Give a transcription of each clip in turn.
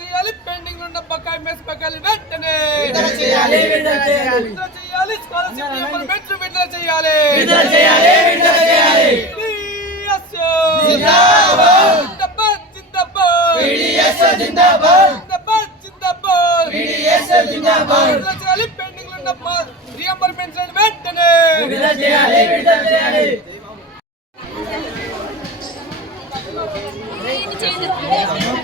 చేయాలి పెండింగ్ ఉన్న బకాయి మెస్ బకాయిలు వెంటనే చేయాలి చేయాలి చేయాలి స్కాలర్షిప్ విడుదల చేయాలి విడుదల చేయాలి విడుదల చేయాలి జిందాబాద్ పిడిఎస్ జిందాబాద్. జిందాబాద్ చేయాలి పెండింగ్ ఉన్న రియంబర్స్మెంట్ వెంటనే. విడుదల చేయాలి విడుదల చేయాలి. విడుదల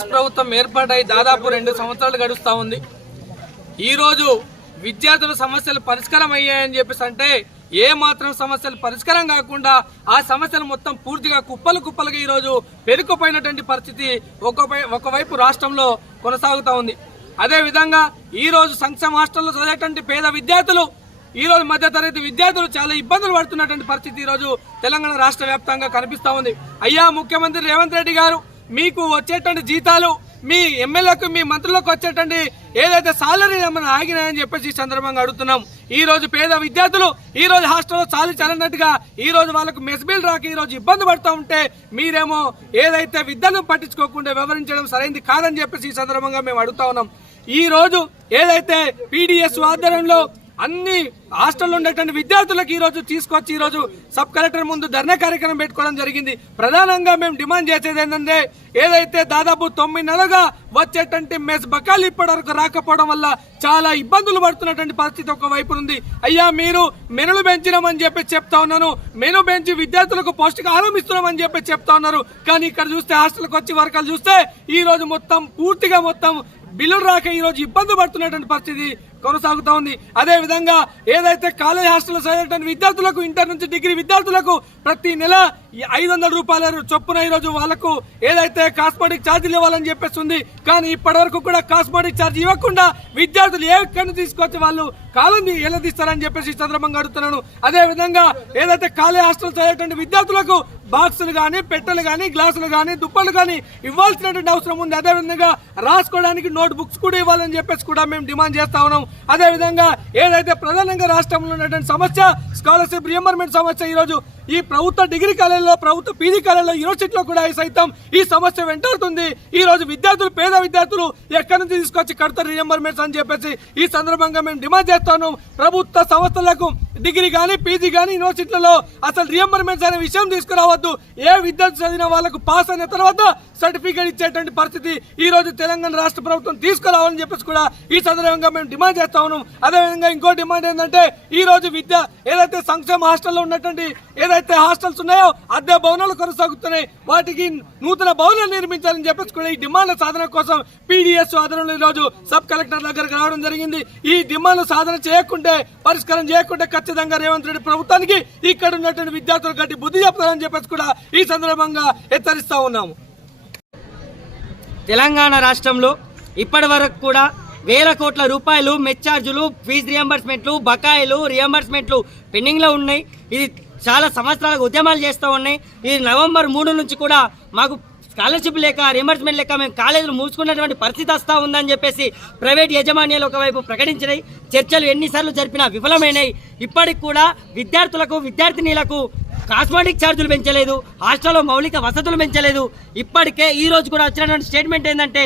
కాంగ్రెస్ ప్రభుత్వం ఏర్పాటై దాదాపు రెండు సంవత్సరాలు గడుస్తూ ఉంది. ఈ రోజు విద్యార్థుల సమస్యలు పరిష్కారం అయ్యాయని చెప్పేసి అంటే ఏ మాత్రం సమస్యలు పరిష్కారం కాకుండా ఆ సమస్యలు మొత్తం పూర్తిగా కుప్పలు కుప్పలుగా ఈ రోజు పెరుకుపోయినటువంటి పరిస్థితి ఒకవైపు రాష్ట్రంలో కొనసాగుతూ ఉంది. అదే విధంగా ఈ రోజు సంక్షేమ హాస్టల్లో చదివేటువంటి పేద విద్యార్థులు ఈ రోజు మధ్య తరగతి విద్యార్థులు చాలా ఇబ్బందులు పడుతున్నటువంటి పరిస్థితి ఈ రోజు తెలంగాణ రాష్ట్ర వ్యాప్తంగా కనిపిస్తూ ఉంది. అయ్యా ముఖ్యమంత్రి రేవంత్ రెడ్డి గారు మీకు వచ్చేటువంటి జీతాలు మీ ఎమ్మెల్యేలకు మీ మంత్రులకు వచ్చేటువంటి ఏదైతే సాలరీ ఏమైనా ఆగినాయని చెప్పేసి ఈ సందర్భంగా అడుగుతున్నాం. ఈ రోజు పేద విద్యార్థులు ఈ రోజు హాస్టల్లో చాలి చాలన్నట్టుగా ఈ రోజు వాళ్ళకు మెస్ బిల్ రాక ఈ రోజు ఇబ్బంది పడుతూ ఉంటే మీరేమో ఏదైతే విద్యను పట్టించుకోకుండా వివరించడం సరైంది కాదని చెప్పేసి ఈ సందర్భంగా మేము అడుగుతా ఉన్నాం. ఈ రోజు ఏదైతే పీడిఎస్ ఆధ్వర్యంలో అన్ని హాస్టల్లో ఉండేటువంటి విద్యార్థులకు ఈరోజు తీసుకొచ్చి ఈరోజు సబ్ కలెక్టర్ ముందు ధర్నా కార్యక్రమం పెట్టుకోవడం జరిగింది. ప్రధానంగా మేము డిమాండ్ చేసేది ఏంటంటే ఏదైతే దాదాపు తొమ్మిది నెలలుగా వచ్చేటువంటి మెస్ బకాలు ఇప్పటి వరకు రాకపోవడం వల్ల చాలా ఇబ్బందులు పడుతున్నటువంటి పరిస్థితి ఒకవైపు ఉంది. అయ్యా మీరు మెనులు పెంచినామని చెప్పి చెప్తా ఉన్నాను. మెను పెంచి విద్యార్థులకు పౌష్టికాహారం ఇస్తున్నామని చెప్పి చెప్తా ఉన్నారు. కానీ ఇక్కడ చూస్తే హాస్టల్కి వచ్చి వర్గాలు చూస్తే ఈ రోజు మొత్తం పూర్తిగా మొత్తం బిల్లులు రాక ఈరోజు ఇబ్బంది పడుతున్నటువంటి పరిస్థితి. కొనసాగుతా ఉంది. అదే విధంగా ఏదైతే కాలేజ్ హాస్టల్లో చదివేటువంటి విద్యార్థులకు ఇంటర్ నుంచి డిగ్రీ విద్యార్థులకు ప్రతి నెల ఐదు వందల రూపాయల చొప్పున ఈ రోజు వాళ్ళకు ఏదైతే కాస్మెటిక్ ఛార్జీలు ఇవ్వాలని చెప్పేసి ఉంది కానీ ఇప్పటివరకు కూడా కాస్మెటిక్ ఛార్జ్ ఇవ్వకుండా విద్యార్థులు ఏ కన్ను తీసుకొచ్చి వాళ్ళు కాలం తీస్తారని చెప్పేసి సందర్భంగా అడుగుతున్నాను అదే విధంగా ఏదైతే కాలేజ్ హాస్టల్ చదివేటువంటి విద్యార్థులకు బాక్సులు కానీ పెట్టెలు కానీ గ్లాసులు కానీ దుప్పలు కానీ ఇవ్వాల్సినటువంటి అవసరం ఉంది. అదే విధంగా రాసుకోవడానికి నోట్ బుక్స్ కూడా ఇవ్వాలని చెప్పేసి కూడా మేము డిమాండ్ చేస్తా ఉన్నాం. అదే విధంగా ఏదైతే ప్రధానంగా రాష్ట్రంలో ఉన్నటువంటి సమస్య స్కాలర్షిప్ రియంబర్మెంట్ సమస్య ఈ రోజు ఈ ప్రభుత్వ డిగ్రీ కాలేజీలో ప్రభుత్వ పీజీ కాలేజీలో యూనివర్సిటీలో కూడా ఈ సైతం ఈ సమస్య వెంటాడుతుంది. ఈ రోజు విద్యార్థులు పేద విద్యార్థులు ఎక్కడి నుంచి తీసుకొచ్చి కడతారు రియంబర్మెంట్స్ అని చెప్పేసి ఈ సందర్భంగా మేము డిమాండ్ చేస్తాను. ప్రభుత్వ సంస్థలకు డిగ్రీ కానీ పీజీ కానీ యూనివర్సిటీలలో అసలు రియంబర్మెంట్స్ అనే విషయం తీసుకురావద్దు. ఏ విద్యార్థి చదివిన వాళ్ళకు పాస్ అయిన తర్వాత సర్టిఫికేట్ ఇచ్చేటువంటి పరిస్థితి ఈ రోజు తెలంగాణ రాష్ట్ర ప్రభుత్వం తీసుకురావాలని చెప్పేసి కూడా ఈ సందర్భంగా మేము డిమాండ్ చేస్తా ఉన్నాం. అదేవిధంగా ఇంకో డిమాండ్ ఏంటంటే ఈ రోజు విద్య ఏదైతే సంక్షేమ హాస్టల్లో ఉన్నటువంటి ఏదైతే హాస్టల్స్ ఉన్నాయో అద్దె భవనాలు కొనసాగుతున్నాయి. వాటికి నూతన భవనాలు నిర్మించాలని చెప్పేసి కూడా ఈ డిమాండ్ల సాధన కోసం పీడిఎస్ ఆధ్వర్యంలో ఈ రోజు సబ్ కలెక్టర్ దగ్గరకు రావడం జరిగింది. ఈ డిమాండ్ల సాధన చేయకుంటే పరిష్కారం చేయకుంటే ఖచ్చితంగా రేవంత్ రెడ్డి ప్రభుత్వానికి ఇక్కడ ఉన్నటువంటి విద్యార్థులు గట్టి బుద్ధి చెప్తారని చెప్పేసి కూడా ఈ సందర్భంగా హెచ్చరిస్తా ఉన్నాము. తెలంగాణ రాష్ట్రంలో ఇప్పటి వరకు కూడా వేల కోట్ల రూపాయలు మెచ్చార్జులు ఫీజు రియంబర్స్మెంట్లు బకాయిలు రియంబర్స్మెంట్లు పెండింగ్లో ఉన్నాయి. ఇది చాలా సంవత్సరాలకు ఉద్యమాలు చేస్తూ ఉన్నాయి. ఇది నవంబర్ మూడు నుంచి కూడా మాకు స్కాలర్షిప్ లేక రియంబర్స్మెంట్ లేక మేము కాలేజీలు మూసుకున్నటువంటి పరిస్థితి వస్తూ ఉందని చెప్పేసి ప్రైవేట్ యజమాన్యాలు ఒకవైపు ప్రకటించినాయి. చర్చలు ఎన్నిసార్లు జరిపినా విఫలమైనాయి. ఇప్పటికి కూడా విద్యార్థులకు విద్యార్థినీలకు కాస్మెటిక్ ఛార్జీలు పెంచలేదు. హాస్టల్లో మౌలిక వసతులు పెంచలేదు. ఇప్పటికే ఈ రోజు కూడా వచ్చినటువంటి స్టేట్మెంట్ ఏంటంటే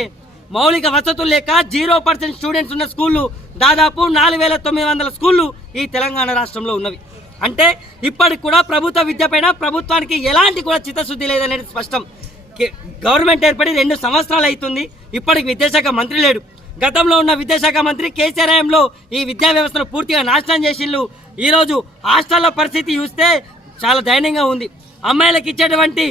మౌలిక వసతులు లేక జీరో పర్సెంట్ స్టూడెంట్స్ ఉన్న స్కూళ్ళు దాదాపు నాలుగు వేల తొమ్మిది వందల స్కూళ్ళు ఈ తెలంగాణ రాష్ట్రంలో ఉన్నవి. అంటే ఇప్పటికి కూడా ప్రభుత్వ విద్యపైన ప్రభుత్వానికి ఎలాంటి కూడా చిత్తశుద్ధి లేదనేది స్పష్టం. గవర్నమెంట్ ఏర్పడి రెండు సంవత్సరాలు అవుతుంది. ఇప్పటికి విద్యాశాఖ మంత్రి లేడు. గతంలో ఉన్న విద్యాశాఖ మంత్రి కేసీఆర్ హయాంలో ఈ విద్యా వ్యవస్థను పూర్తిగా నాశనం చేసిండ్రు ఈరోజు హాస్టల్ల పరిస్థితి చూస్తే చాలా దయనీయంగా ఉంది. అమ్మాయిలకు ఇచ్చేటువంటి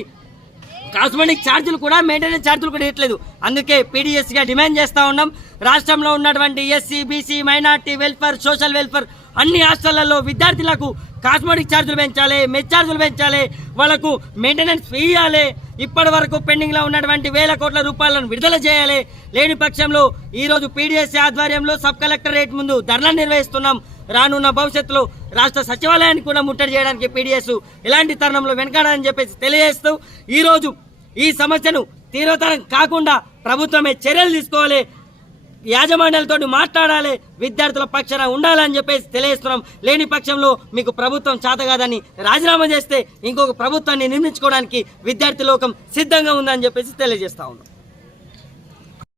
కాస్మెటిక్ ఛార్జీలు కూడా మెయింటెనెన్స్ ఛార్జీలు కూడా ఇవ్వట్లేదు. అందుకే పీడిఎస్గా డిమాండ్ చేస్తూ ఉన్నాం. రాష్ట్రంలో ఉన్నటువంటి SC BC minority welfare social welfare అన్ని హాస్టళ్ళలో విద్యార్థులకు కాస్మెటిక్ ఛార్జీలు పెంచాలి మెచ్ ఛార్జీలు పెంచాలి. వాళ్ళకు మెయింటెనెన్స్ ఫీ ఇవ్వాలి. ఇప్పటి వరకు పెండింగ్లో ఉన్నటువంటి వేల కోట్ల రూపాయలను విడుదల చేయాలి. లేని పక్షంలో ఈరోజు పీడిఎస్ ఆధ్వర్యంలో సబ్ కలెక్టరేట్ ముందు ధర్నా నిర్వహిస్తున్నాం. రానున్న భవిష్యత్తులో రాష్ట్ర సచివాలయాన్ని కూడా ముట్టడి చేయడానికి పీడిఎస్ ఎలాంటి తరుణంలో వెనకాడని చెప్పేసి తెలియజేస్తూ ఈరోజు ఈ సమస్యను తీవ్రతరం కాకుండా ప్రభుత్వమే చర్యలు తీసుకోవాలి. యాజమాన్యాలతో మాట్లాడాలి విద్యార్థుల పక్షాన ఉండాలని చెప్పేసి తెలియజేస్తున్నాం. లేని పక్షంలో మీకు ప్రభుత్వం చేత కాదని రాజీనామా చేస్తే ఇంకొక ప్రభుత్వాన్ని నిర్మించుకోవడానికి విద్యార్థి లోకం సిద్ధంగా ఉందని చెప్పేసి తెలియజేస్తా ఉన్నాం.